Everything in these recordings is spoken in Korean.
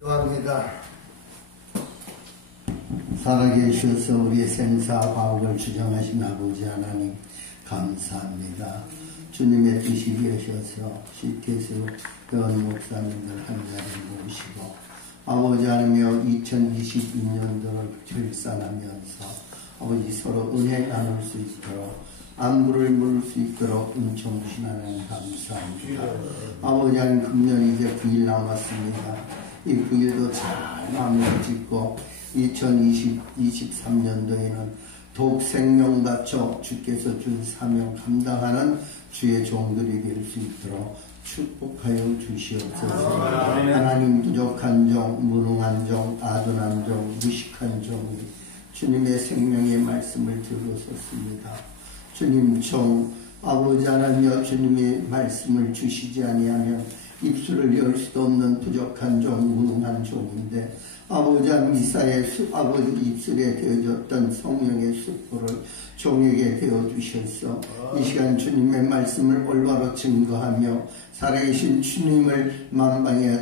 기도합니다. 살아계셔서 우리의 생사 과학을 주장하신 아버지 하나님 감사합니다. 주님의 뜻이 되셔서 시태수 회원 목사님들 한 자리에 모시고 아버지 하나며 2022년도를 결산하면서 아버지 서로 은혜 나눌 수 있도록 안부를 물을 수 있도록 은총 주신 하나님 감사합니다. 아버지 하나님 금년 이제 9일 남았습니다. 이 9일도 잘 마무리 짓고 2023년도에는 더욱 생명 바쳐 주께서 준 사명 감당하는 주의 종들이 될 수 있도록 축복하여 주시옵소서. 하나님 부족한 종, 무능한 종, 아둔한 종, 무식한 종이 주님의 생명의 말씀을 들고 섰습니다. 주님 종 아버지 하나님 주님의 말씀을 주시지 아니하면 입술을 열 수도 없는 부족한 종, 무능한 종인데 아버지 하나님 이사의 아버지 입술에 되어졌던 성령의 수포를 종에게 되어주셔서 이 시간 주님의 말씀을 올바로 증거하며 살아계신 주님을 만방에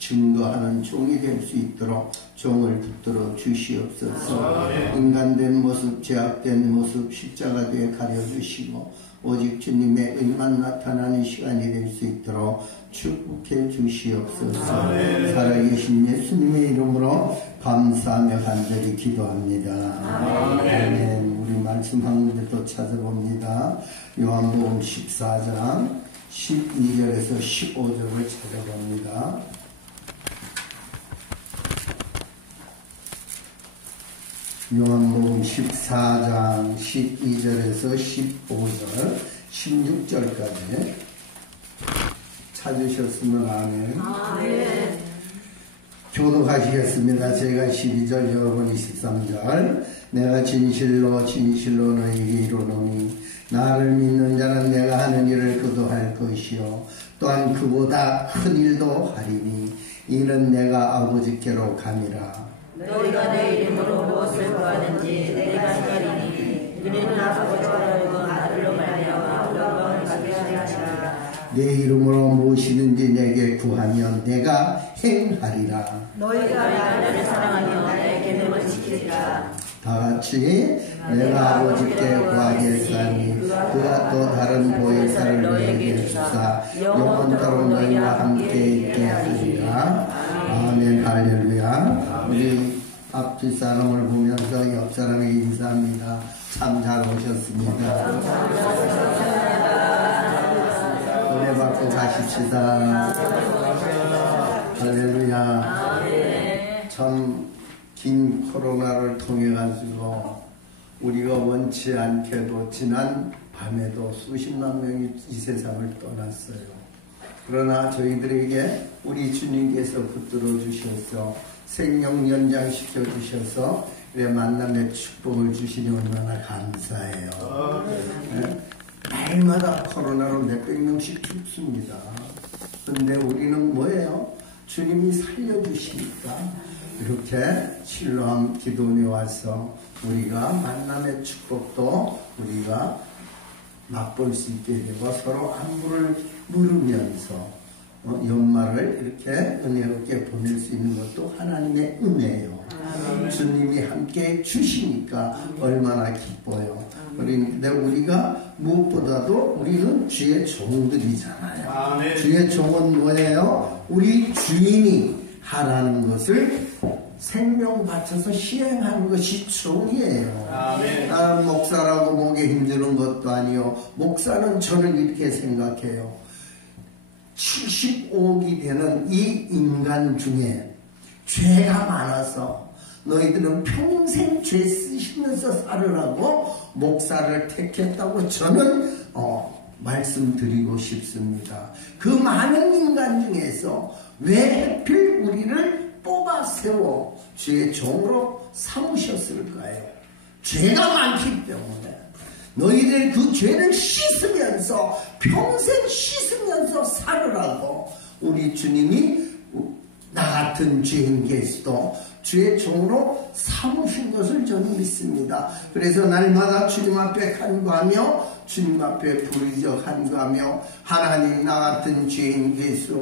증거하는 종이 될 수 있도록 종을 붙들어 주시옵소서. 인간된 모습, 제약된 모습 십자가에 가려주시고 오직 주님의 의만 나타나는 시간이 될 수 있도록 축복해 주시옵소서. 살아계신 예수님의 이름으로 감사하며 간절히 기도합니다. 아멘. 우리 말씀 한 군데 또 찾아봅니다. 요한복음 14장 12절에서 15절을 찾아봅니다. 요한복음 14장 12절에서 15절 16절까지 찾으셨으면 아멘. 아멘. 교독하시겠습니다. 제가 12절 여러분 23절 내가 진실로 진실로 너희에게 이르노니 나를 믿는 자는 내가 하는 일을 그도 할 것이요 또한 그보다 큰 일도 하리니 이는 내가 아버지께로 감이라. 너희가 내 이름으로 무엇을 구하든지 내가 행하리니 이는 아버지와 아들로 말미암아 영광을 받게 하리라. 내 이름으로 무엇이든지 내게 구하면 내가 행하리라. 너희가 나를 사랑하며 나의 계명을 지키리라. 다같이 내가 아버지께 구하겠사니 그가 또 다른 보혜사를 너희에게 주사 영원토록 너희와 함께 있게 하리라. 아멘. 할렐루야. 우리 앞뒤 사람을 보면서 옆 사람에게 인사합니다. 참 잘 오셨습니다. 은혜 받고 가십시다. 할렐루야. 참 긴 코로나를 통해 가지고 우리가 원치 않게도 지난 밤에도 수십만 명이 이 세상을 떠났어요. 그러나 저희들에게 우리 주님께서 붙들어 주셔서 생명 연장시켜 주셔서 만남의 축복을 주시니 얼마나 감사해요. 네? 날마다 코로나로 몇백 명씩 죽습니다. 그런데 우리는 뭐예요? 주님이 살려주시니까 이렇게 실로암 기도원에 와서 우리가 만남의 축복도 우리가 맛볼 수 있게 되고 서로 안부를 물으면서 연말을 이렇게 은혜롭게 보낼 수 있는 것도 하나님의 은혜예요. 주님이 함께 주시니까 얼마나 기뻐요. 그런데 우리가 무엇보다도 우리는 주의 종들이잖아요. 주의 종은 뭐예요? 우리 주인이 하라는 것을 생명 바쳐서 시행하는 것이 종이에요. 나는 목사라고 목에 힘주는 것도 아니요. 목사는 저는 이렇게 생각해요. 75억이 되는 이 인간 중에 죄가 많아서 너희들은 평생 죄 쓰시면서 살으라고 목사를 택했다고 저는 말씀드리고 싶습니다. 그 많은 인간 중에서 왜 하필 우리를 뽑아 세워 주의 종으로 삼으셨을까요? 죄가 많기 때문에 너희들 그 죄를 씻으면서 평생 씻으면서 살으라고 우리 주님이 나 같은 죄인께서도 주의 종으로 삼으신 것을 저는 믿습니다. 그래서 날마다 주님 앞에 간구하며 주님 앞에 부르짖어 간구하며 하나님 나 같은 죄인께서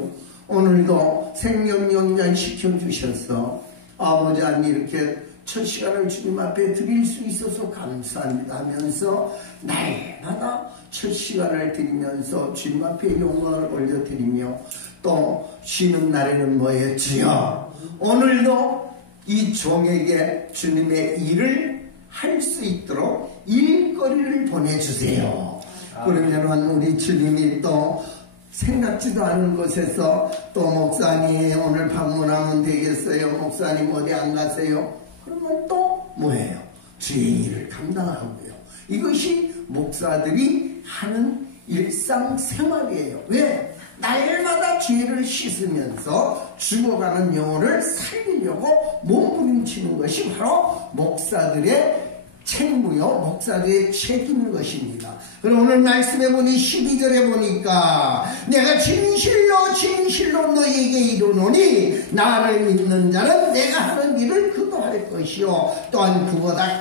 오늘도 생명연장 시켜주셔서 아버지 하나님 이렇게 첫 시간을 주님 앞에 드릴 수 있어서 감사합니다 하면서 날마다 첫 시간을 드리면서 주님 앞에 영광을 올려드리며 또 쉬는 날에는 뭐였지요? 오늘도 이 종에게 주님의 일을 할 수 있도록 일거리를 보내주세요. 그러면 우리 주님이 또 생각지도 않은 곳에서 또 목사님 오늘 방문하면 되겠어요? 목사님 어디 안 가세요? 그러면 또 뭐예요? 주의 일을 감당하고요. 이것이 목사들이 하는 일상생활이에요. 왜? 날마다 죄를 씻으면서 죽어가는 영혼을 살리려고 몸부림치는 것이 바로 목사들의 책무요, 목사들의 책임인 것입니다. 그럼 오늘 말씀해 보니 12절에 보니까 내가 진실로 진실로 너희에게 이르노니 나를 믿는 자는 내가 하는 일을 그도 할 것이요 또한 그보다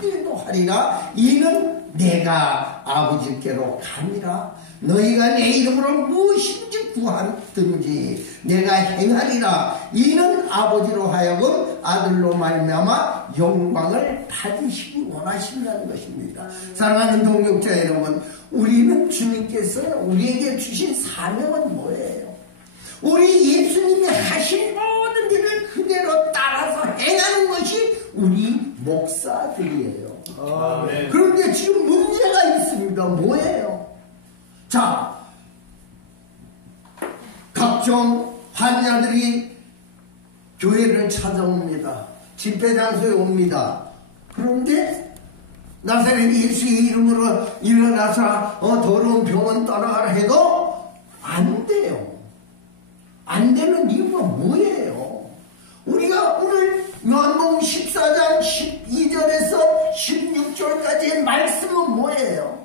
큰 일도 하리라. 이는 내가 아버지께로 가니라. 너희가 내 이름으로 무엇인지 구하든지 내가 행하리라. 이는 아버지로 하여금 아들로 말미암아 영광을 받으시기 원하신다는 것입니다. 사랑하는 동역자 여러분, 우리는 주님께서 우리에게 주신 사명은 뭐예요? 우리 예수님이 하신 모든 일을 그대로 따라서 행하는 것이 우리 목사들이에요. 네. 그런데 지금 문제가 있습니다. 뭐예요? 자, 각종 환자들이 교회를 찾아옵니다. 집회 장소에 옵니다. 그런데 나사렛 예수의 이름으로 일어나서 더러운 병원 떠나가라 해도 안 돼요. 안 되는 이유가 뭐예요? 우리가 오늘 요한복음 14장 12절에서 16절까지의 말씀은 뭐예요?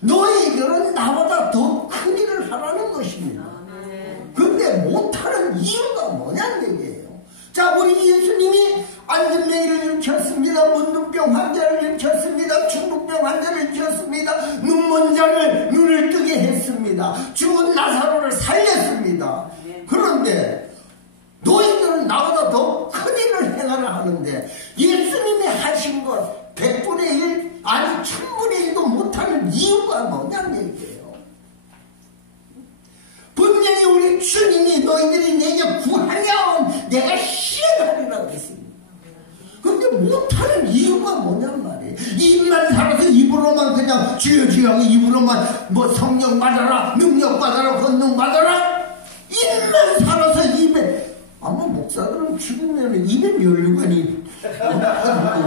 너희들은 나보다 더 큰 일을 하라는 것입니다. 그런데 못하는 이유가 뭐냐는 얘기예요. 자, 우리 예수님이 안진뱅이를 일으켰습니다. 문둥병 환자를 일으켰습니다. 중독병 환자를 일으켰습니다. 눈먼 자를 눈을 뜨게 했습니다. 죽은 나사로를 살렸습니다. 그런데 너희들은 나보다 더 큰 일을 행하라 하는데 예수님이 하신 것 100분의 1 아니 1000분의 1도 못하는 이유가 뭐냐는 얘기예요. 분명히 우리 주님이 너희들이 내게 구하면 내가 시행하리라 그랬습니다. 그런데 못하는 이유가 뭐냔 말이에요. 입만 살아서 입으로만 그냥 주여 주여 입으로만 뭐 성령 받아라 능력 받아라 권능 받아라 입만 살아서 입에 아마 목사들은 죽으면 입에 멸류관이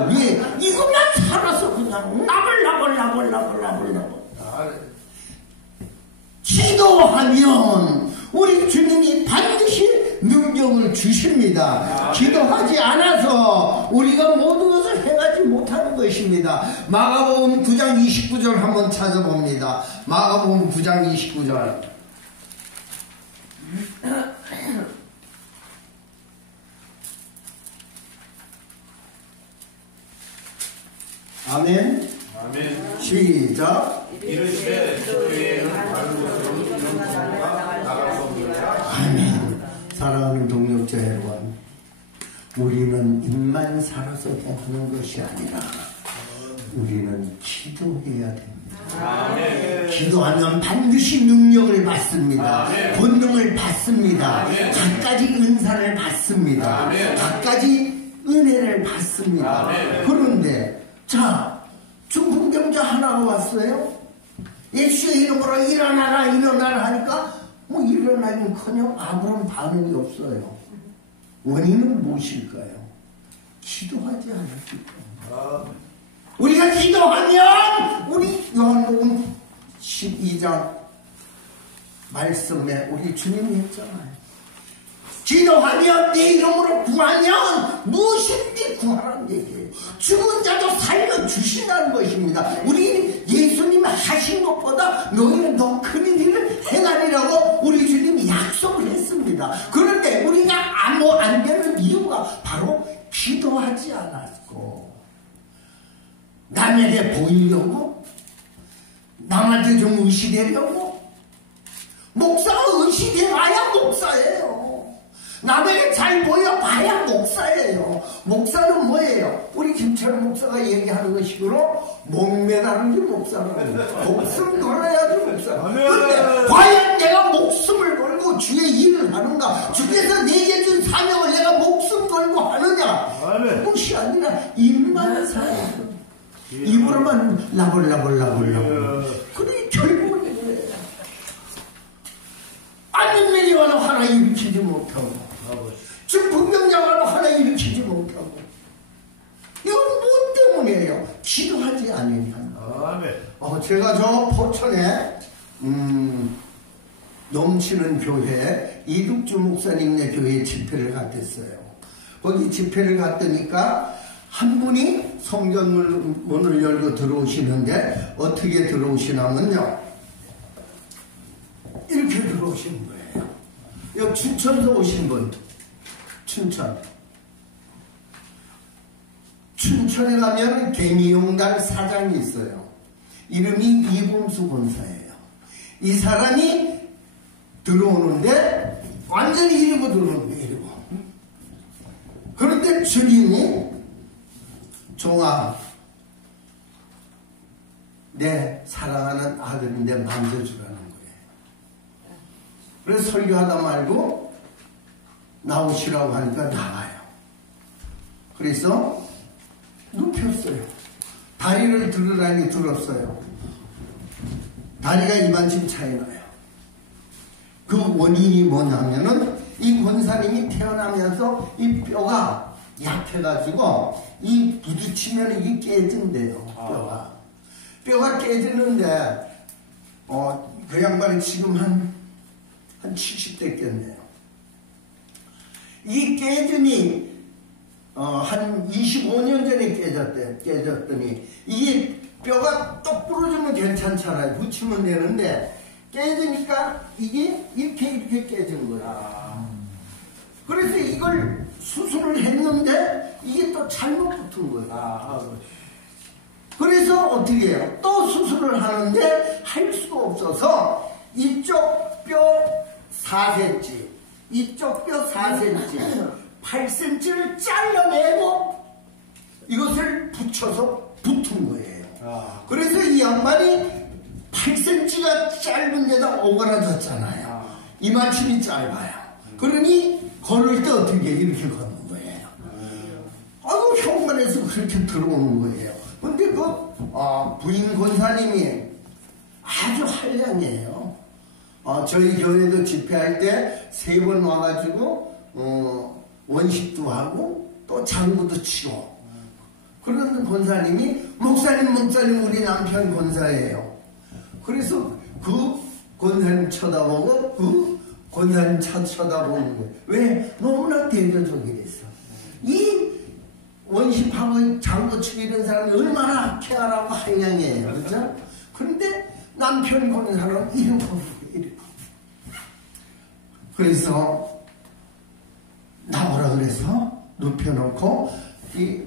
왜 이것만 살아서 그냥 나불나불 기도하면 우리 주님이 반드시 능력을 주십니다. 기도하지 않아서 우리가 모든 것을 행하지 못하는 것입니다. 마가복음 9장 29절 한번 찾아봅니다. 마가복음 9장 29절. 아멘. 아멘. 시작. 이르시되 교회에는 다른 곳으로 이런 도망가 나가봅니다. 아멘. 사랑하는 동역자 여러분, 우리는 입만 살아서 하는 것이 아니라 우리는 기도해야 됩니다. 아멘. 기도하면 반드시 능력을 받습니다. 아멘. 권능을 받습니다. 아멘. 갖가지 은사를 받습니다. 아멘. 갖가지 은혜를 받습니다. 아멘. 그런데 자, 중풍병자 하나가 왔어요. 예수의 이름으로 일어나라 하니까 뭐 일어나긴커녕 아무런 반응이 없어요. 원인은 무엇일까요? 기도하지 않았기 때문에. 우리가 기도하면 우리 요한복음 12장 말씀에 우리 주님이 했잖아요. 기도하면 내 이름으로 구하면 무엇인지 구하라는 얘기예요. 죽은 자도 살려주신다는 것입니다. 우리 예수님이 하신 것보다 너희는 더 큰 일을 행하리라고 우리 주님이 약속을 했습니다. 그런데 우리가 아무 안 되는 이유가 바로 기도하지 않았고 남에게 보이려고 남한테 좀 의시되려고 목사가 의시되어야 목사 남에게 잘 보여봐야 목사예요. 목사는 뭐예요? 우리 김철 목사가 얘기하는 것식으로 목매다는 게 목사라는 거예요. 목숨 걸어야지 목사. 그런데 과연 내가 목숨을 걸고 주의 일을 하는가? 주께서 내게 준 사명을 내가 목숨 걸고 하느냐? 그것이 아니라 입만 살아요. 입으로만 라블라블라블라블. 그래 결국은 그래요. 안민매리와는 하나 일으키지 못하고, 지금 분명장화는 하나 일으키지 못하고. 이건 무엇 때문이에요? 기도하지 않으면. 제가 저 포천에 넘치는 교회 이득주 목사님네 교회 집회를 갔댔어요. 거기 집회를 갔더니까 한 분이 성전문을 열고 들어오시는데 어떻게 들어오시냐면요, 이렇게 들어오시는 거예요. 여기 춘천에서 오신 분, 춘천에 가면 개미용단 사장이 있어요. 이름이 이범수 권사예요. 이 사람이 들어오는데 완전히 이러고 들어오는 거예요. 이러고. 그런데 주님이 종아, 내 사랑하는 아들인데 만져주라는 거예요. 그래서 설교하다 말고 나오시라고 하니까 나와요. 그래서 눕혔어요. 다리를 들으라니 들었어요. 다리가 이만큼 차이 나요. 그 원인이 뭐냐면은 이 권사님이 태어나면서 이 뼈가 약해가지고 이 부딪히면 이게 깨진대요. 뼈가 깨지는데 그 양반이 지금 한 70대겠네요. 이 깨짐이 한 25년 전에 깨졌더니 이게 뼈가 똑 부러지면 괜찮잖아요. 붙이면 되는데 깨지니까 이게 이렇게 깨진 거야. 그래서 이걸 수술을 했는데 이게 또 잘못 붙은 거야. 그래서 어떻게 해요? 또 수술을 하는데 할 수가 없어서 이쪽 뼈 4cm, 이쪽 뼈 4cm, 8cm를 잘라내고 이것을 붙여서 붙은 거예요. 그래서 이 양반이 8cm가 짧은 데다 오그라졌잖아요. 이만큼이 짧아요. 그러니 걸을 때 어떻게 이렇게 걷는 거예요. 아유, 현관에서 그렇게 들어오는 거예요. 근데 부인 권사님이 아주 한량이에요. 저희 교회도 집회할 때 3번 와가지고 원식도 하고 또 장구도 치고. 그런 권사님이 목사님 우리 남편 권사예요. 그래서 그 권사님 쳐다보고 그 권사님 쳐다보는 거예요. 왜? 너무나 대조적이랬어. 이 원식하고 장구치기 이런 사람이 얼마나 케어하고 한량이에요. 그렇죠? 그런데 남편 권사는 이렇게. 그래서 나오라 그래서 눕혀놓고 이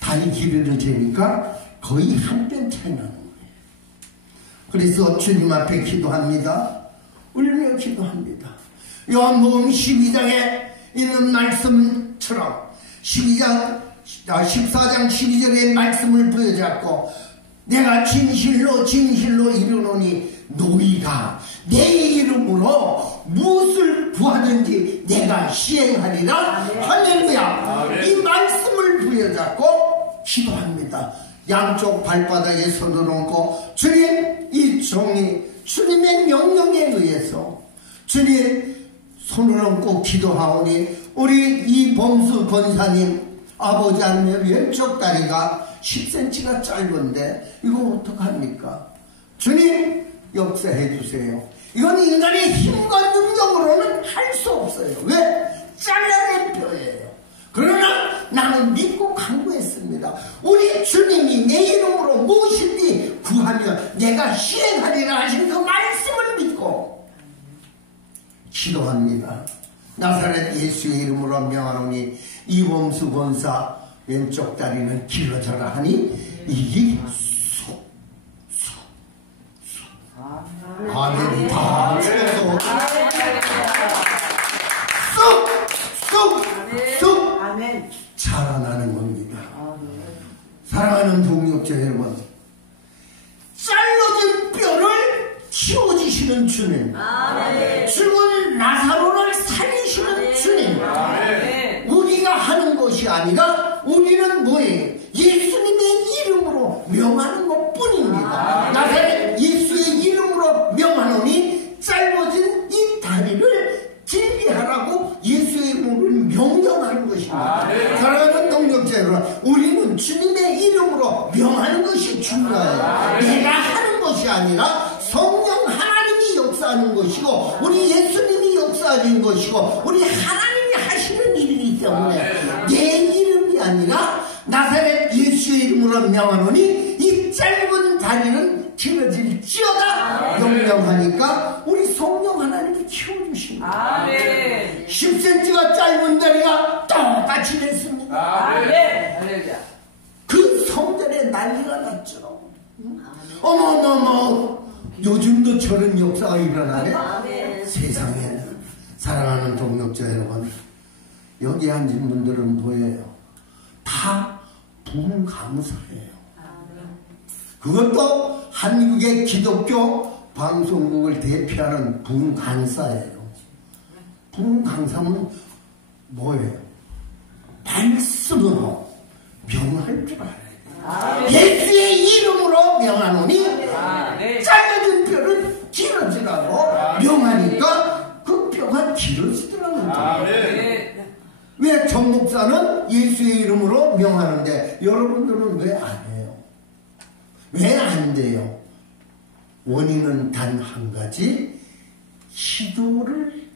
다리 길이를 재니까 거의 한 뼘 차이 나는 거예요. 그래서 주님 앞에 기도합니다. 울며 기도합니다. 요한복음 12장에 있는 말씀처럼 14장 12절의 말씀을 부여잡고 내가 진실로 이르노니 너희가 내 이름으로 무엇을 구하든지 내가 시행하리라. 할렐루야. 이 말씀을 부여잡고 기도합니다. 양쪽 발바닥에 손을 얹고 주님, 이 종이 주님의 명령에 의해서 주님 손을 얹고 기도하오니 우리 이범수 권사님 아버지 하나님의 왼쪽 다리가 10cm가 짧은데 이거 어떡합니까? 주님 역사해 주세요. 이건 인간의 힘과 능력으로는 할 수 없어요. 왜? 잘라낸 뼈예요. 그러나 나는 믿고 간구했습니다. 우리 주님이 내 이름으로 무엇인지 구하면 내가 시행하리라 하신 그 말씀을 믿고 기도합니다. 나사렛 예수의 이름으로 명하노니 이범수 권사 왼쪽 다리는 길어져라 하니 이게 아멘. 쑥 동력자 여러분, 잘라진 뼈를 키워주시는 주님, 죽은 나사로를 살리시는 주님, 우리가 하는 것이 아니라 우리는 뭐예요? 예수님의 이름으로 명하는 것 뿐입니다. 나사렛 예수의 이름으로 명하노니 짧아진 이 다리를 길게 하라고 예수의 이름으로 명령하는 것입니다. 사랑하는 동력자 여러분, 우리는 주님의 이름으로 명하는 것이 중요해요. 내가 하는 것이 아니라 성령 하나님이 역사하는 것이고, 우리 예수님이 역사하는 것이고, 우리 하나님이 하시는 일이기 때문에 내 이름이 아니라 나사렛 예수의 이름으로 명하노니 이 짧은 다리는 길어질지어다 명령하니까 우리 성령 하나님이 키워주십니다. 10cm가 짧은 다리가 똑같이 됐습니다. 그 성전에 난리가 났죠. 어머머머, 요즘도 저런 역사가 일어나네. 세상에는. 사랑하는 동력자 여러분, 여기 앉은 분들은 뭐예요? 다 분감사예요. 그것도 한국의 기독교 방송국을 대표하는 분간사예요. 분간사는 뭐예요? 말씀으로 명할 줄 알아요. 예수의 이름으로 명하노니 잘라진 뼈를 길어지라고 명하니까 그 뼈가 길어지더라는 거예요. 왜 정목사는 예수의 이름으로 명하는데 여러분들은 왜 안 해요? 왜 안 돼요? 원인은 단 한 가지, 기도를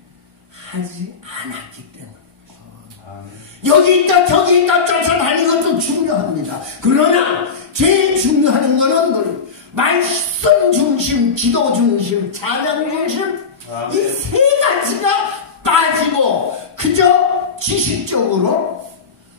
하지 않았기 때문에. 여기 있다 저기 있다 쫓아다니는 것도 중요합니다. 그러나 제일 중요한 거는 말씀 중심, 기도 중심, 찬양 중심, 이 세 가지가 빠지고 그저 지식적으로,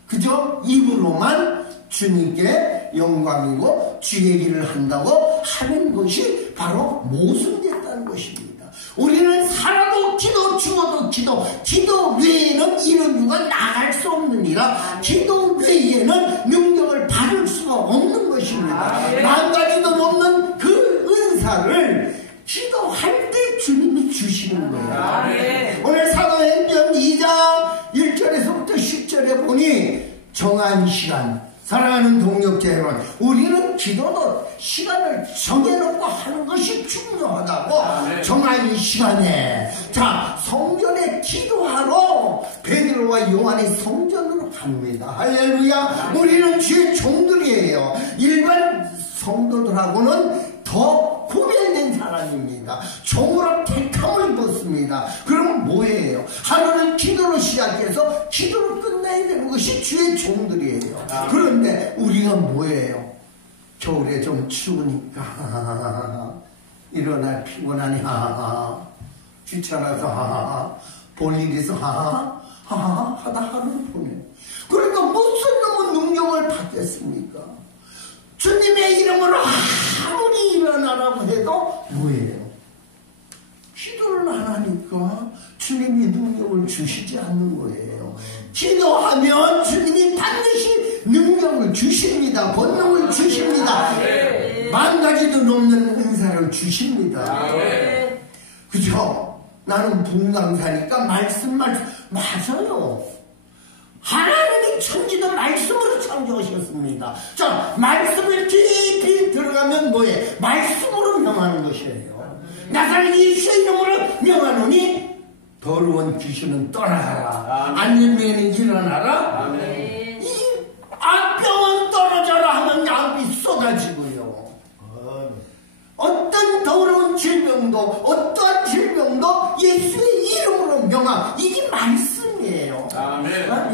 그저 입으로만 주님께 영광이고 주의 일을 한다고 하는 것이 바로 모순됐다는 것입니다. 우리는 살아도 기도, 죽어도 기도, 기도 외에는 이런 유가 나갈 수 없느니라. 기도 외에는 능력을 받을 수가 없는 것입니다. 만 가지도 넘는 그 은사를 기도할 때 주님이 주시는 거예요. 오늘 사도행전 2장 1절에서부터 10절에 보니 정한 시간, 사랑하는 동력자 여러분, 우리는 기도도 시간을 정해놓고 하는 것이 중요하다고. 정한 시간에 자 성전에 기도하러 베드로와 요한이 성전으로 갑니다. 할렐루야. 우리는 주의 종들이에요. 일반 성도들하고는 더 구별된 사람입니다. 종으로 택함을 입었습니다. 그럼 뭐예요? 하루는 기도로 시작해서 기도로 끝내야 되는 것이 주의 종들이에요. 그런데 우리가 뭐예요? 겨울에 좀 추우니까 일어나 피곤하니 귀찮아서 볼 일 있어 하다 하루를 보내. 그러니까 무슨 놈은 능력을 받겠습니까? 주님의 이름으로 아무리 일어나라고 해도 뭐예요? 기도를 안 하니까 주님이 능력을 주시지 않는 거예요. 기도하면 주님이 반드시 능력을 주십니다. 권능을 주십니다. 만 가지도 넘는 은사를 주십니다. 그죠? 나는 분강사니까 말씀 맞아요. 하나님이 천지도 말씀으로 창조하셨습니다. 자, 말씀을 깊이 들어가면 뭐예요? 말씀으로 명하는 것이에요. 나사렛 예수의 이름으로 명하노니 더러운 귀신은 떠나가라. 안전면이 일어나라. 이 악병은 떨어져라 하면 양이 쏟아지고요. 어떤 더러운 질병도, 어떠한 질병도 예수의 이름으로 명하. 이게 말씀이에요.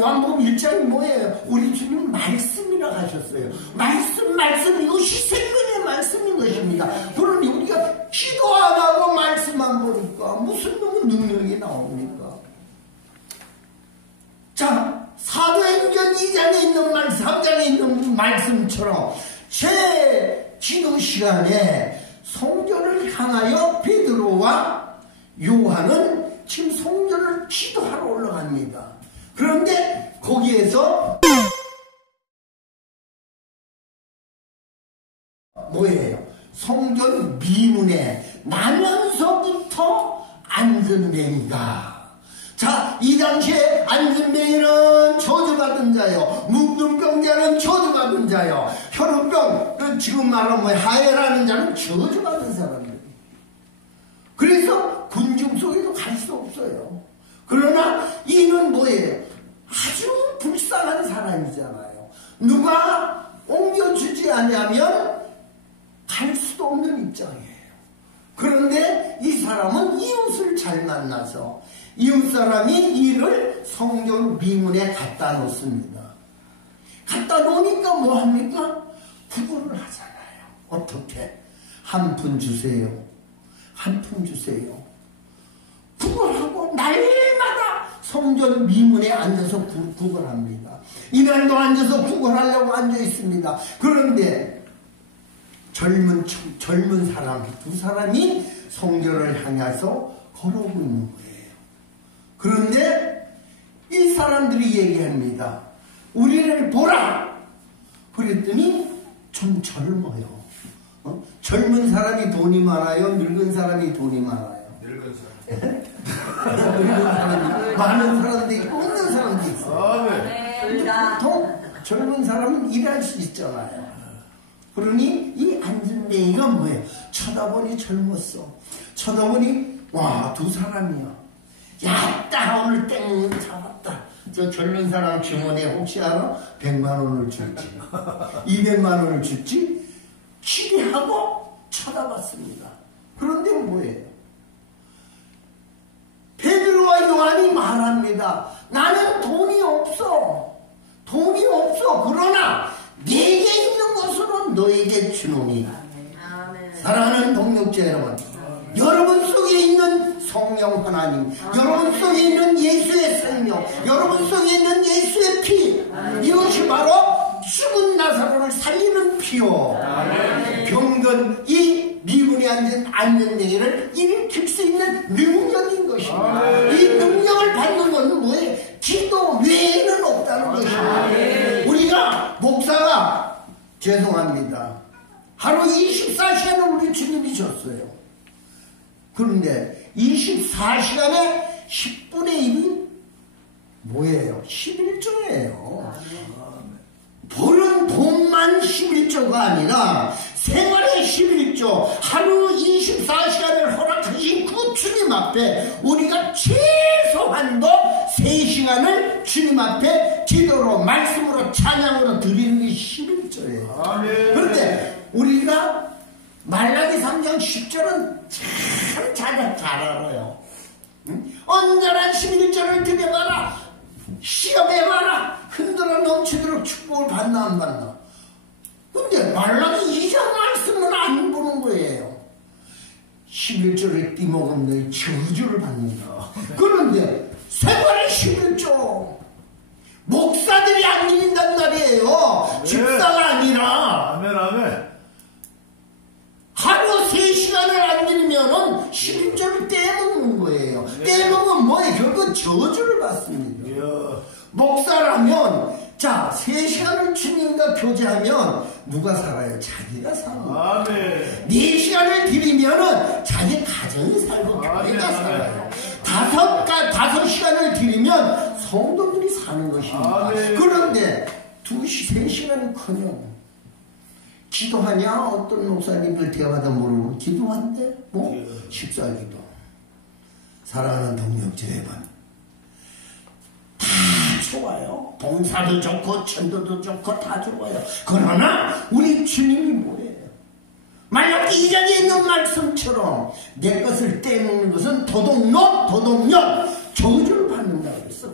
요한복음 1장이 뭐예요? 우리 주님 말씀이라고 하셨어요. 말씀 이것이 생명의 말씀인 것입니다. 그러니 우리가 기도 안 하고 말씀만 보니까 무슨 놈은 능력이 나옵니까? 자, 사도행전 2장에 있는 말씀, 3장에 있는 말씀처럼 제 기도 시간에 성전을 향하여 베드로와 요한은 지금 성전을 기도하러 올라갑니다. 그런데 거기에서 성전 미문에 나면서부터 안전뱅이가. 자, 이 당시에 안전뱅이는 저주받은 자요, 묵둔병자는 저주받은 자요, 혈우병, 지금 말하면 뭐 하해라는 자는 저주받은 사람들. 그래서 군중 속에도 갈 수 없어요. 그러나 이는 뭐예요? 아주 불쌍한 사람이잖아요. 누가 옮겨주지 않으면 갈 수도 없는 입장이에요. 그런데 이 사람은 이웃을 잘 만나서 이웃 사람이 이를 성전 미문에 갖다 놓습니다. 갖다 놓으니까 뭐 합니까? 구걸을 하잖아요. 어떻게? 한 푼 주세요. 한 푼 주세요. 구걸하고 날마다 성전 미문에 앉아서 구걸합니다. 이날도 앉아서 구걸하려고 앉아 있습니다. 그런데 젊은 사람 두 사람이 성전을 향해서 걸어오고 있는 거예요. 그런데 이 사람들이 얘기합니다. 우리를 보라. 그랬더니 좀 젊어요. 젊은 사람이 돈이 많아요? 늙은 사람이 돈이 많아요? 늙은 사람. 늙은 사람이 많은 사람도 있고 없는 사람도 있어요. 근데 보통 젊은 사람은 일할 수 있잖아요. 그러니 이 안전뱅이가 뭐예요? 쳐다보니 젊었어. 쳐다보니 와, 두 사람이야. 야따, 오늘 땡 잡았다. 저 젊은 사람 주머니에 혹시 알아? 100만 원을 줄지 200만 원을 줄지 기대하고 쳐다봤습니다. 그런데 뭐예요? 베드로와 요한이 말합니다. 나는 돈이 없어. 돈이 없어. 그러나 내게 있는 것으로 너에게 주노니. 사랑하는 동역자 여러분, 여러분 속에 있는 성령 하나님, 여러분 속에 있는 예수의 생명, 여러분 속에 있는 예수의 피, 이것이 바로 죽은 나사로를 살리는 피요, 병든 이 미문에 앉은 안전뱅이를 일으킬 수 있는 능력인 것입니다. 이 능력을 받는 것은 뭐예요? 기도 외에는 없다는 것입니다. 우리가 목사가 죄송합니다, 하루 24시간을 우리 주님이 줬어요. 그런데 24시간에 10분의 1이 뭐예요? 11조예요. 버는 돈만 11조가 아니라 생활의 11조, 하루 24시간을 허락하신 그 주님 앞에 우리가 최소한도 3시간을 주님 앞에 기도로, 말씀으로, 찬양으로 드리는 게 11조예요. 그런데 우리가 말라기 3장 10절은 참 잘 알아요. 언제나 11절을 드려봐라, 시험해봐라, 흔들어 넘치도록 축복을 받나 안 받나. 근데 말라기 2장 말씀은 안 보는 거예요. 11절을 띠먹으면 너희 저주를 받는다. 그런데 생활의 11조, 목사들이 안 드린단 말이에요. 집사가 아니라. 아멘. 하루 3시간을 안 드리면은 11조를 떼먹는 거예요. 떼먹으면 뭐예요? 결국 저주를 받습니다. 목사라면, 자, 3시간을 주님과 교제하면 누가 살아요? 자기가 살아요. 4시간을 드리면은 자기 가정이 살고 교회가 살아요. 5시간을 드리면 성도들이 사는 것입니다. 그런데 3시간은커녕 기도하냐? 어떤 목사님들 대화하다 모르고 기도한대? 뭐? 식사기도. 사랑하는 동역자 여러분, 다 좋아요. 봉사도 좋고 전도도 좋고 다 좋아요. 그러나 우리 주님이 뭐예요? 말라기 2장에 있는 말씀처럼 내 것을 떼먹는 것은 도둑년, 저주를 받는다고 했어.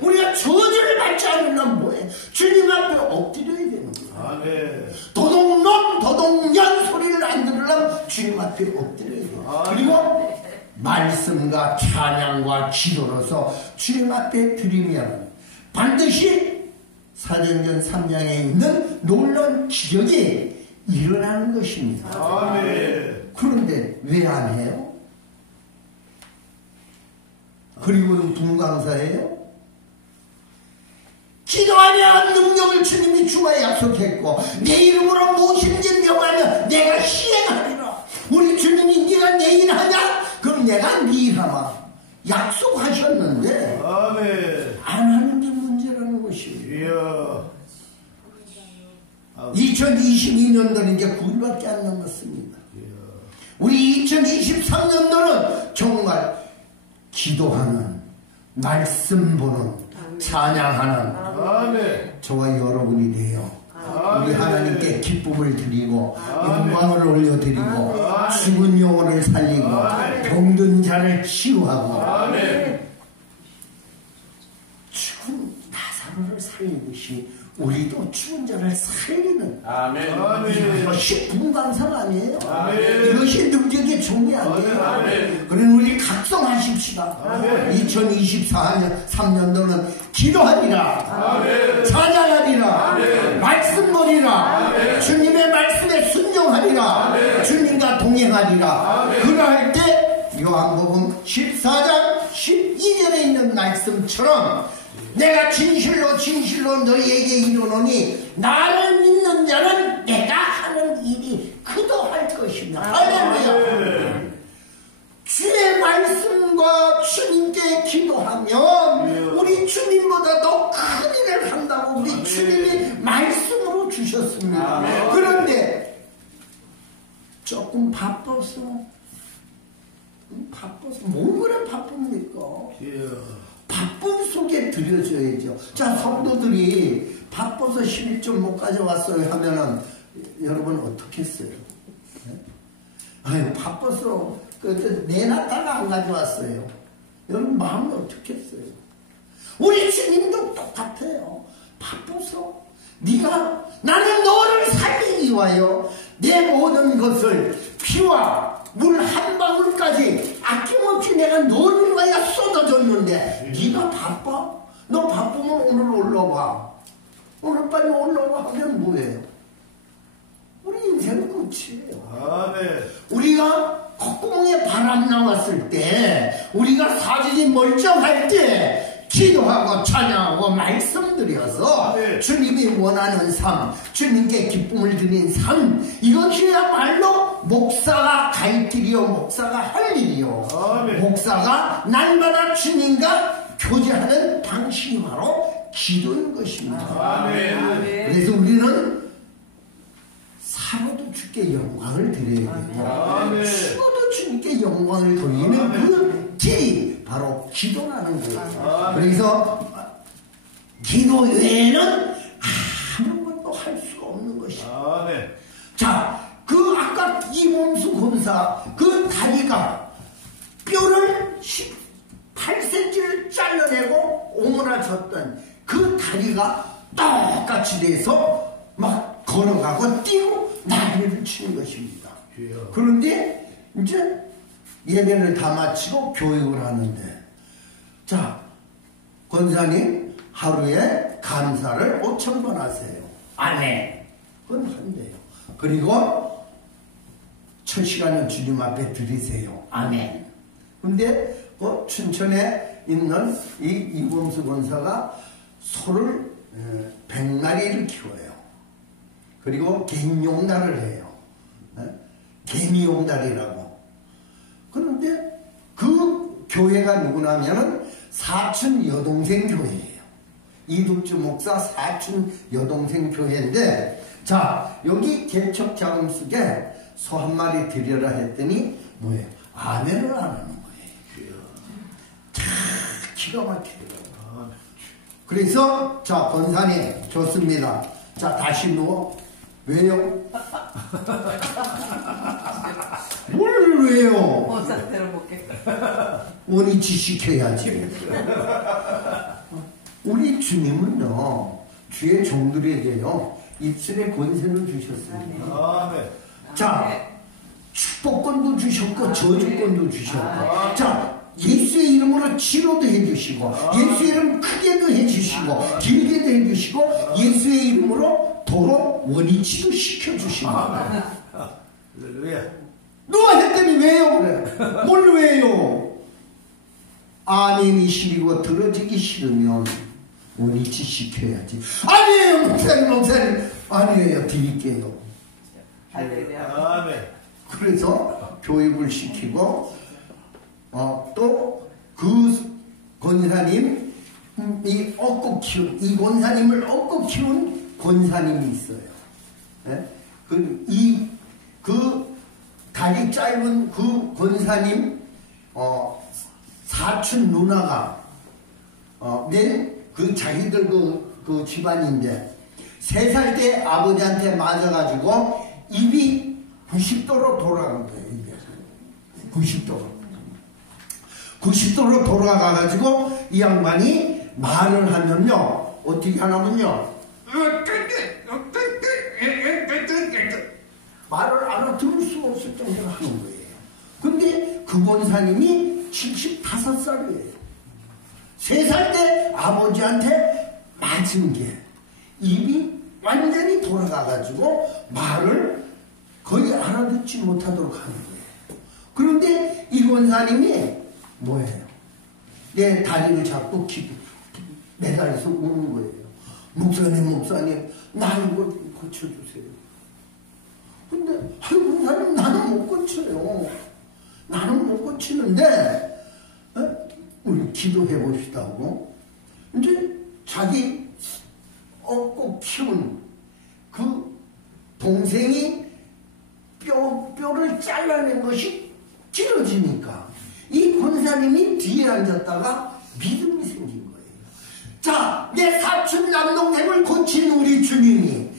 우리가 저주를 받지 않으려면 뭐예요? 주님 앞에 엎드려야 되는 거예요. 도둑년 소리를 안 들으려면 주님 앞에 엎드려야 돼요. 그리고 말씀과 찬양과 기도로서 주님 앞에 드리면 반드시 사도행전 3장에 있는 놀라운 기적이 일어나는 것입니다. 그런데 왜 안 해요? 그리고는 분강사예요? 기도하면 능력을 주님이 주와 약속했고 내 이름으로 무엇이든지 명하면 내가 시행하라 내가 미하마 약속하셨는데 아멘. 안 하는 게 문제라는 것이에요. 이야. 2022년도는 이제 9일밖에 안 남았습니다. 우리 2023년도는 정말 기도하는, 말씀 보는, 찬양하는 아멘. 저와 여러분이 돼요. 우리 하나님께 기쁨을 드리고 영광을 올려드리고 죽은 영혼을 살리고 병든 자를 치유하고 죽은 나사로를 살리듯이 우리도 죽은 자를 살리는 이것이 분광상 아니에요? 이것이 능력의 종이 아니에요? 그러니 우리 각성하십시다. 2023년도는 기도하리라, 찬양하리라, 말씀 보리라, 주님의 말씀에 순종하리라, 주님과 동행하리라. 그러할 때 요한복음 14장 12절에 있는 말씀처럼 내가 진실로 진실로 너희에게 이르노니 나를 믿는 자는 내가 하는 일이 그도 할 것이며. 할렐루야. 주의 말씀과 주님께 기도하면 우리 주님보다 더 큰 일을 한다고 우리 주님이 말씀으로 주셨습니다. 그런데 조금 바빠서 뭘 그래 바쁩니까? 바쁜 속에 들여줘야죠. 자, 성도들이 바빠서 11조 못 가져왔어요 하면은 여러분 어떻게 했어요? 네? 아유, 바빠서 내놨다가 안 가져왔어요. 여러분 마음이 어떻게 했어요? 우리 주님도 똑같아요. 바빠서 네가 나는 너를 살리기 위하여 내 모든 것을 피와 물 한 방울까지 아낌없이 내가 너를 위하여 쏟아줬는데 네가 바빠? 너 바쁘면 오늘 올라와. 오늘 빨리 올라와 하면 뭐예요? 우리 인생은 끝이에요. 우리가 콧구멍에 바람 나왔을 때, 우리가 사진이 멀쩡할 때 기도하고 찬양하고 말씀드려서 주님이 원하는 삶, 주님께 기쁨을 드리는 삶, 이것이야말로 목사가 갈 길이요, 목사가 할 일이요. 목사가 날마다 주님과 교제하는 방식이 바로 기도인 것입니다. 그래서 우리는 살아도 주께 영광을 드려야 되고 죽어도 주님께 영광을 돌리는 그 길이 바로 기도라는 거예요. 그래서 기도 외에는 아무것도 할 수가 없는 것이에요. 자, 그 아까 이범수 검사 그 다리가 뼈를 18cm를 잘라내고 오므라졌던 그 다리가 똑같이 돼서 막 걸어가고 뛰고 난리를 치는 것입니다. 그런데 이제 예배를 다 마치고 교육을 하는데, 자, 권사님 하루에 감사를 5,000번 하세요. 안 해. 그건 한대요. 그리고 첫 시간은 주님 앞에 드리세요. 아멘. 근데 춘천에 있는 이 이범수 권사가 소를 100마리를 키워요. 그리고 개인용달을 해요. 개미용달이라고. 그런데 그 교회가 누구냐면은 사춘 여동생 교회예요. 이득주 목사 사춘 여동생 교회인데, 자, 여기 개척 자금 속에 소 한 마리 드려라 했더니 뭐예요? 아멘을 안 하는 거예요. 참 기가 막히더라고요. 그래서 자, 권사님 좋습니다. 자, 다시 누워. 왜요? 뭘 왜요? 상태로 먹겠다. 원위치 시켜야지. 우리 주님은요, 주의 종들에게요, 입술의 권세를 주셨습니다. 자, 축복권도 주셨고 저주권도 주셨고, 자, 예수의 이름으로 치료도 해주시고, 예수의 이름 크게도 해주시고 길게도 해주시고, 예수의 이름으로 도로 원위치도 시켜주시고. 누가 했더니 왜요? 그래. 뭘 왜요? 아멘이 싫고 들어지기 싫으면 원위치 시켜야지. 아니에요, 목사님. 아니에요, 드릴게요. 그래서 교육을 시키고 또 그 권사님, 이 권사님을 얻고 키운 권사님이 있어요. 예? 그 다리 짧은 그 권사님, 사촌 누나가, 그 자기들 그 집안인데, 3살 때 아버지한테 맞아가지고 입이 90도로 돌아간 거예요. 입이 90도로 돌아가가지고 이 양반이 말을 하면요, 어떻게 하냐면요, 말을 알아들을 수 없을 정도로 하는 거예요. 근데 그 권사님이 75살이에요. 3살 때 아버지한테 맞은 게 입이 완전히 돌아가가지고 말을 거의 알아듣지 못하도록 하는 거예요. 그런데 이 권사님이 뭐예요? 내 다리를 잡고 매달려서 우는 거예요. 목사님, 나를 고쳐주세요. 근데, 권사님, 나는 못 고쳐요. 나는 못 고치는데, 우리 기도해 봅시다고. 이제 자기 얻고 키운 그 동생이 뼈를 잘라낸 것이 찌러지니까 이 권사님이 뒤에 앉았다가 믿음이 생긴 거예요. 자, 내 사촌 남동생을 고친 우리 주님이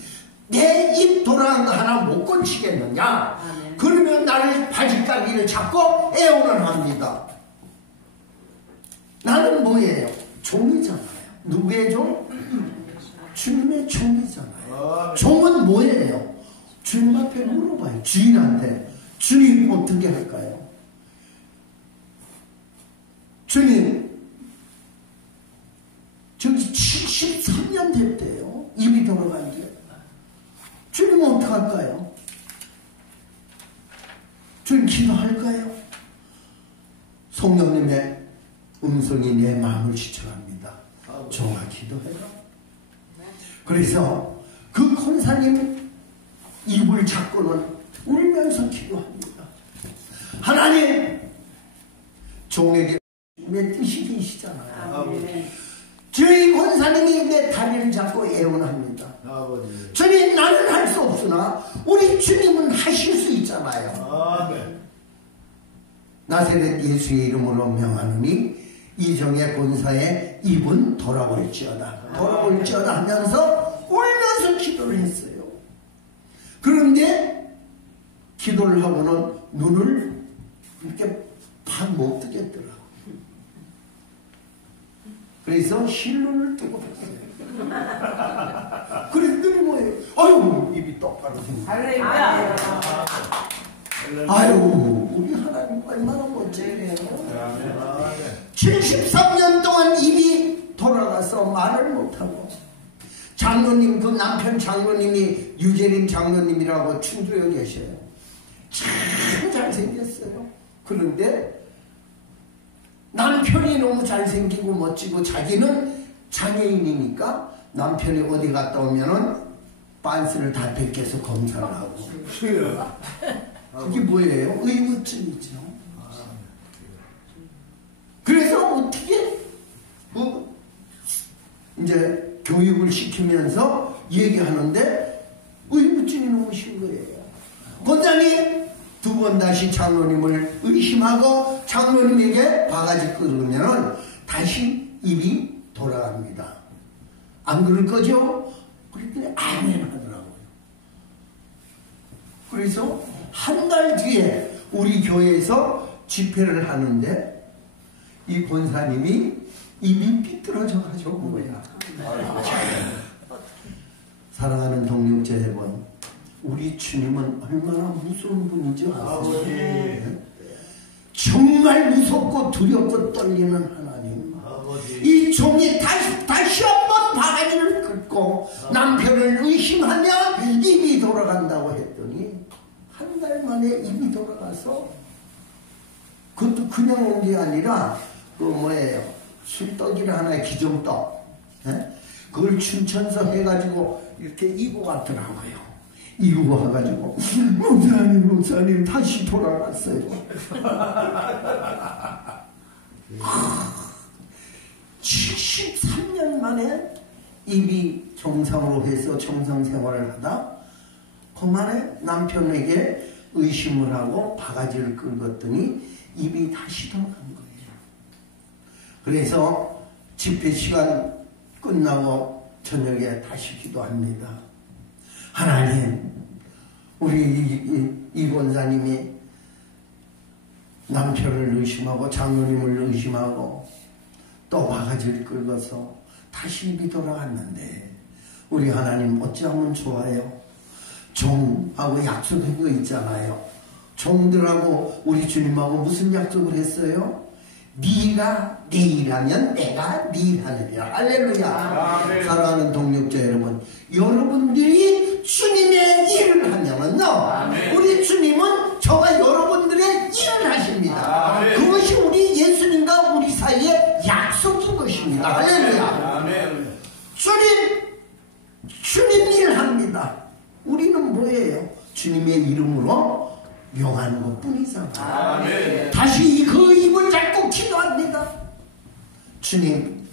내 입 돌아간 거 하나 못 고치겠느냐? 그러면 나를 바지가기를 잡고 애원을 합니다. 나는 뭐예요? 종이잖아요. 누구의 종? 주님의 종이잖아요. 종은 뭐예요? 주님 앞에 물어봐요. 주인한테. 주님 어떻게 할까요? 주님, 저기 73년 됐대요. 입이 돌아간 게. 주님은 어떡할까요? 주님 기도할까요? 성령님의 음성이 내 마음을 지쳐갑니다. 종아 기도해라. 그래서 그 권사님 입을 잡고는 울면서 기도합니다. 하나님, 종에게 내 뜻이 계시잖아요. 저희 권사님이 내 다리를 잡고 애원합니다. 주님, 나는 할 수 없으나 우리 주님은 하실 수 있잖아요. 나사렛 예수의 이름으로 명하노니 이정의 권사의 입은 돌아올지어다 하면서 울면서 기도를 했어요. 그런데 기도를 하고는 눈을 이렇게 팍 못 뜨겠더라고. 그래서 실눈을 뜨고 했어요. 그랬더니 뭐예요? 아유, 입이 똑바로 생겼어요. 아유, 우리 하나님 얼마나 멋지네요. 73년 동안 입이 돌아가서 말을 못하고, 장로님, 그 남편 장로님이 유재림 장로님이라고 충주에 계셔요. 참 잘생겼어요. 그런데 남편이 너무 잘생기고 멋지고 자기는 장애인이니까 남편이 어디 갔다 오면은 빤스를 다 벗겨서 검사를 하고. 그게 뭐예요? 의무증이죠. 그래서 어떻게 이제 교육을 시키면서 얘기하는데 의무증이 넘으신 거예요. 권장이 두 번 다시 장로님을 의심하고 장로님에게 바가지 끌으면 다시 입이 돌아갑니다. 안 그럴 거죠? 그랬더니 아멘 하더라고요. 그래서 한 달 뒤에 우리 교회에서 집회를 하는데 이 권사님이 입이 삐뚤어져 가지고 온 거야. 사랑하는 동력자 여러분, 우리 주님은 얼마나 무서운 분인지 아세요? 정말 무섭고 두렵고 떨리는 하나님. 이 종이 다시 한번 바가지를 긁고 남편을 의심하면 입이 돌아간다고 했더니 한 달 만에 입이 돌아가서, 그것도 그냥 온 게 아니라 그 뭐예요? 술떡이나 하나의 기정떡, 그걸 춘천서 해가지고 이렇게 이고 갔더라고요. 이거 와가지고 목사님 다시 돌아갔어요. 73년 만에 입이 정상으로 해서 정상 생활을 하다 그만에 남편에게 의심을 하고 바가지를 긁었더니 입이 다시 돌아간 거예요. 그래서 집회 시간 끝나고 저녁에 다시 기도합니다. 하나님, 우리 이 권사님이 남편을 의심하고 장로님을 의심하고 또 바가지를 긁어서 다시 입이 돌아갔는데 우리 하나님 어찌하면 좋아요? 종하고 약속한 거 있잖아요. 종들하고 우리 주님하고 무슨 약속을 했어요? 네가 내 일하면 내가 네 일하느니라. 할렐루야. 아멘. 사랑하는 동역자 여러분, 여러분들이 주님의 일을 하면은요, 아멘. 우리 주님은 저와 여러분들의 일을 하십니다. 아멘. 그것이 우리 예수님과 우리 사이의 약속인 것입니다. 할렐루야. 아멘. 주님 일 합니다. 우리는 뭐예요? 주님의 이름으로 명하는 것 뿐이잖아요. 아멘. 다시 그 입을 잡고 기도합니다. 주님,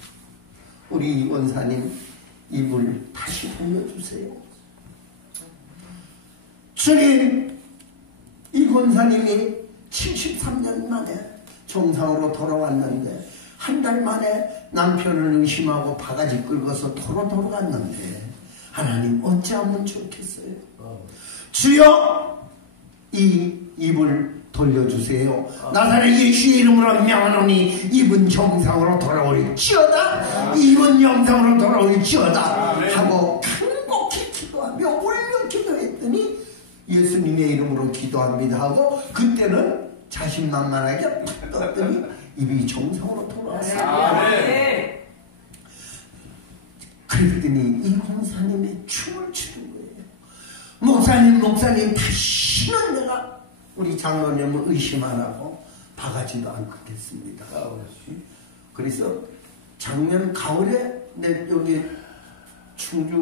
우리 원사님 입을 다시 돌려주세요. 주님, 이 권사님이 73년 만에 정상으로 돌아왔는데 한 달 만에 남편을 의심하고 바가지 끌고서 도로 돌아갔는데 하나님 어찌하면 좋겠어요? 주여, 이 입을 돌려주세요. 나사렛 예수의 이름으로 명하노니 입은 정상으로 돌아올지어다. 입은 정상으로 돌아올지어다. 하고 간곡히 기도하며 울며 기도했더니 예수님의 이름으로 기도합니다 하고 그때는 자신만만하게 팍 떴더니 입이 정상으로 돌아왔어요. 아멘. 그랬더니 이 권사님의 춤을 추는 거예요. 목사님 다시는 내가 우리 장로님을 의심 안 하고 바가지도 안 긁겠습니다. 그래서 작년 가을에 내 여기 충주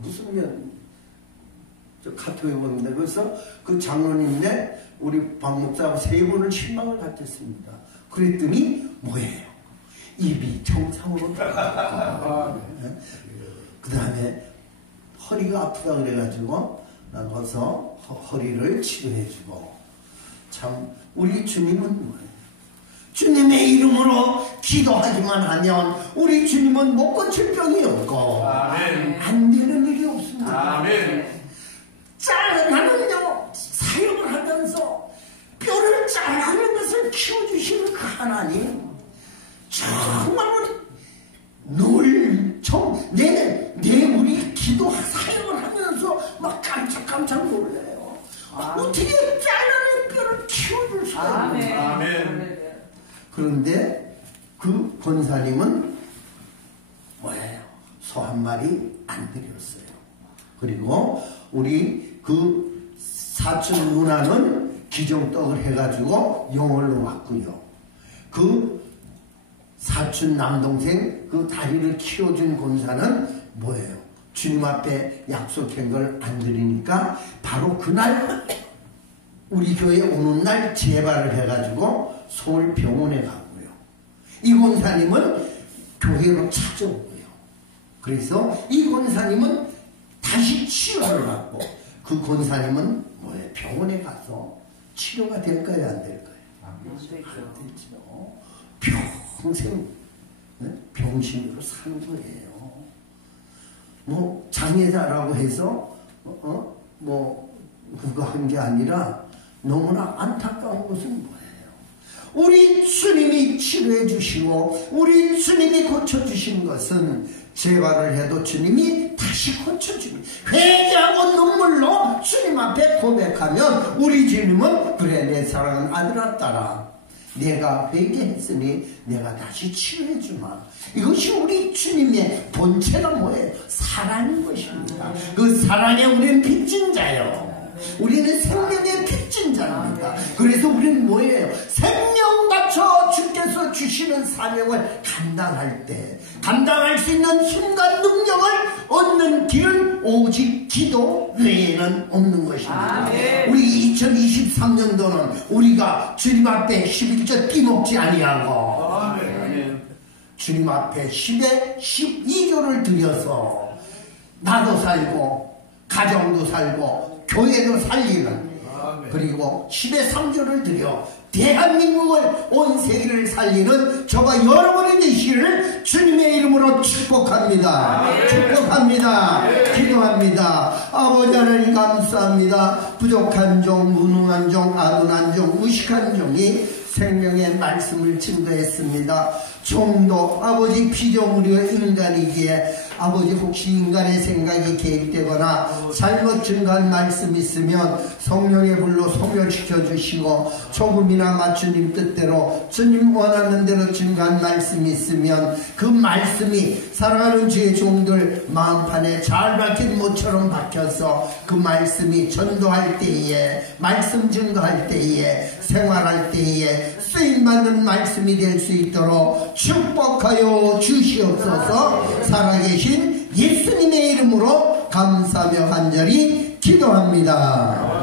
무슨 년 저 카톡에 보는데 그래서 그 장로님네 우리 박 목사하고 세 분을 신방을 갖췄습니다. 그랬더니 뭐예요? 입이 정상으로 돌아가고 그 다음에 허리가 아프다 그래가지고 나가서 허리를 치료해주고. 참 우리 주님은 뭐예요? 주님의 이름으로 기도하기만 하면 우리 주님은 못 고칠 병이 없고 아멘. 안 되는 일이 없습니다. 아멘. 나는요 사역을 하면서 뼈를 잘라는 것을 키워주시는 그 하나님 정말 내 우리 기도 사역을 하면서 막 깜짝 놀래요. 어떻게 잘라낸 뼈를 키워줄 수가 있는가. 아멘. 그런데 그 권사님은 뭐예요? 소 한 마리 안 드렸어요. 그리고 우리 그 사촌 누나는 기정떡을 해가지고 영월로 왔고요. 그 사촌 남동생 그 다리를 키워준 권사는 뭐예요? 주님 앞에 약속한 걸 안 드리니까 바로 그날 우리 교회 오는 날 재발을 해가지고 서울 병원에 가고요. 이 권사님은 교회로 찾아오고요. 그래서 이 권사님은 다시 치료를 받고 그 권사님은 뭐예요? 병원에 가서 치료가 될까요? 안 될까요? 안 되죠. 평생 병신으로 사는 거예요. 뭐 장애자라고 해서 그거 한 게 아니라 너무나 안타까운 것은 뭐예요? 우리 주님이 치료해 주시고 우리 주님이 고쳐주신 것은 재발을 해도 주님이 다시 고쳐줍니다. 회개하고 눈물로 주님 앞에 고백하면 우리 주님은 그래 내 사랑하는 아들아 딸아 내가 회개했으니 내가 다시 치료해 주마. 이것이 우리 주님의 본체가 뭐예요? 사랑인 것입니다. 그 사랑에 우리는 빚진 자요. 우리는 생명의 필진자입니다. 그래서 우리는 뭐예요? 생명 바쳐 주께서 주시는 사명을 감당할 때 감당할 수 있는 힘과 능력을 얻는 길은 오직 기도 외에는 없는 것입니다. 우리 2023년도는 우리가 주님 앞에 11절 뛰먹지 아니하고 주님 앞에 10에 12조를 드려서 나도 살고 가정도 살고 교회도 살리는, 그리고 10에 3조를 드려 대한민국을 온 세계를 살리는 저가 여러분이 되시기를 주님의 이름으로 축복합니다. 축복합니다. 기도합니다. 아버지 하나님 감사합니다. 부족한 종, 무능한 종, 아둔한 종, 무식한 종이 생명의 말씀을 증거했습니다. 종도 아버지 피조물이여 인간이기에 아버지 혹시 인간의 생각이 개입되거나 잘못 증거한 말씀 있으면 성령의 불로 소멸시켜 주시고, 조금이나 맞추님 뜻대로 주님 원하는 대로 증거한 말씀 있으면 그 말씀이 사랑하는 주의 종들 마음판에 잘 박힌 못처럼 박혀서 그 말씀이 전도할 때에, 말씀 증거할 때에, 생활할 때에 쓰임받는 말씀이 될 수 있도록 축복하여 주시옵소서. 살아계신 예수님의 이름으로 감사하며 간절히 기도합니다.